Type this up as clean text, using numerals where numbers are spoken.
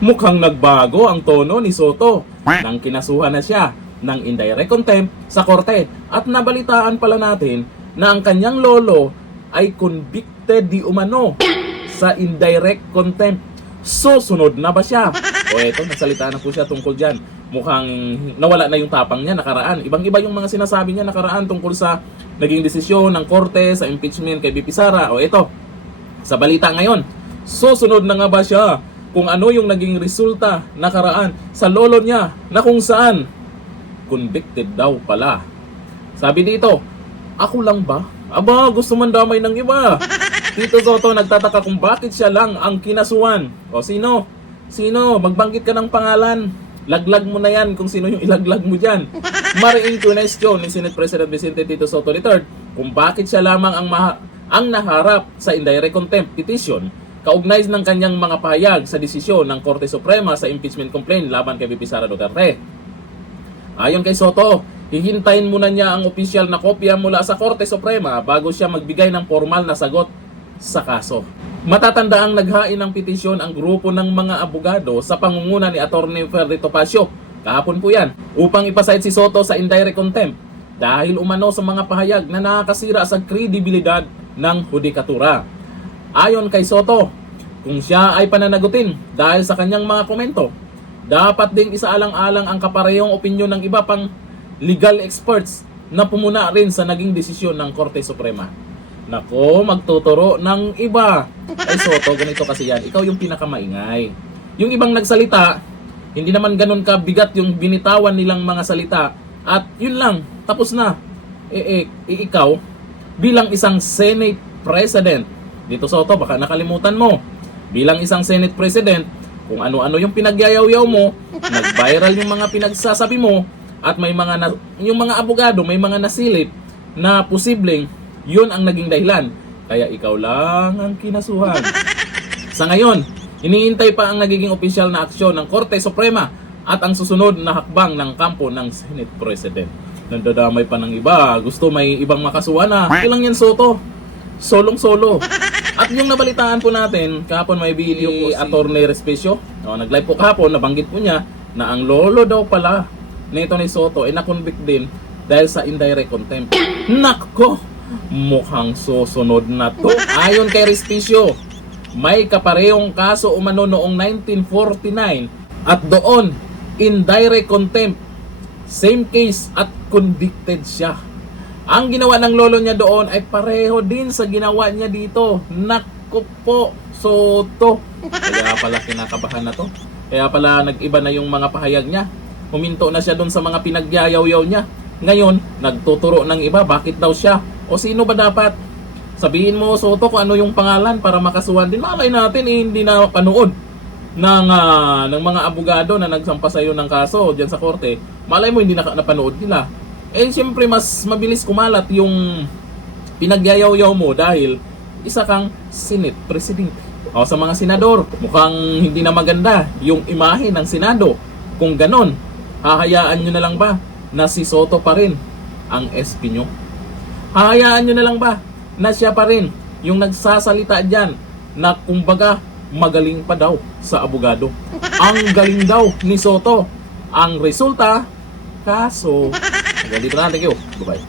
Mukhang nagbago ang tono ni Soto nang kinasuhan na siya ng indirect contempt sa korte at nabalitaan pala natin na ang kanyang lolo ay convicted di umano sa indirect contempt. Susunod na ba siya? O eto, nagsalita na po siya tungkol dyan. Mukhang nawala na yung tapang niya nakaraan. Ibang-iba yung mga sinasabi niya nakaraan tungkol sa naging desisyon ng korte sa impeachment kay BP Sara. O eto, sa balita ngayon, susunod na nga ba siya kung ano yung naging resulta nakaraan sa lolo niya na kung saan convicted daw pala. Sabi dito, ako lang ba? Aba, gusto man damay ng iba. Tito Soto nagtataka kung bakit siya lang ang kinasuhan. O sino? Sino? Magbanggit ka ng pangalan. Laglag mo na yan kung sino yung ilaglag mo dyan. Mariing question ni Senate President Vicente Tito Soto III kung bakit siya lamang ang naharap sa indirect contempt petition kaugnay ng kanyang mga pahayag sa desisyon ng Korte Suprema sa impeachment complaint laban kay VP Sara Duterte. Ayon kay Soto, hihintayin muna niya ang opisyal na kopya mula sa Korte Suprema bago siya magbigay ng formal na sagot sa kaso. Matatanda ang naghain ng petisyon ang grupo ng mga abogado sa pangunguna ni Atty. Ferdy Topacio, kahapon po yan, upang ipasahid si Soto sa indirect contempt dahil umano sa mga pahayag na nakakasira sa kredibilidad ng hudikatura. Ayon kay Soto, kung siya ay pananagutin dahil sa kanyang mga komento, dapat ding isaalang-alang ang kaparehong opinyon ng iba pang legal experts na pumuna rin sa naging desisyon ng Korte Suprema. Nako, magtuturo ng iba. Ay Soto, ganito kasi yan. Ikaw yung pinakamaingay. Yung ibang nagsalita, hindi naman ganun kabigat yung binitawan nilang mga salita. At yun lang, tapos na. Ikaw, bilang isang Senate President, dito Soto, baka nakalimutan mo. Bilang isang Senate President, kung ano-ano yung pinagyayaw-yaw mo, nag-viral yung mga pinagsasabi mo, at may mga yung mga abogado, may mga nasilip na posibleng yun ang naging dahilan. Kaya ikaw lang ang kinasuhan. Sa ngayon, iniintay pa ang nagiging opisyal na aksyon ng Korte Suprema at ang susunod na hakbang ng kampo ng Senate President. Nandadamay pa ng iba. Gusto may ibang makasuhan na. Ilang yan Soto. Solong-solo. At yung nabalitaan po natin, kahapon may video po si Atty. Respicio. Nag-live po kahapon, nabanggit po niya na ang lolo daw pala nito ni Soto ay na-convict din dahil sa indirect contempt. Nako! Mukhang susunod na to. Ayon kay Respicio, may kaparehong kaso umano noong 1949 at doon, indirect contempt. Same case at convicted siya. Ang ginawa ng lolo niya doon ay pareho din sa ginawa niya dito. Naku po, Soto. Kaya pala kinakabahan na to. Kaya pala nag-iba na yung mga pahayag niya. Huminto na siya doon sa mga pinagyayaw-yaw niya. Ngayon, nagtuturo ng iba bakit daw siya. O sino ba dapat? Sabihin mo, Soto, kung ano yung pangalan para makasuhan din. Malay natin, hindi na panood ng mga abogado na nagsampa sa'yo ng kaso dyan sa korte. Malay mo, hindi na napanood nila. Siyempre, mas mabilis kumalat yung pinagyayaw-yaw mo dahil isa kang Senate President. O sa mga senador, mukhang hindi na maganda yung imahe ng Senado. Kung ganon, hahayaan nyo na lang ba na si Soto pa rin ang SP nyo? Hahayaan nyo na lang ba na siya pa rin yung nagsasalita dyan na kumbaga magaling pa daw sa abogado? Ang galing daw ni Soto. Ang resulta, kaso. Dito na, thank you. Bye-bye.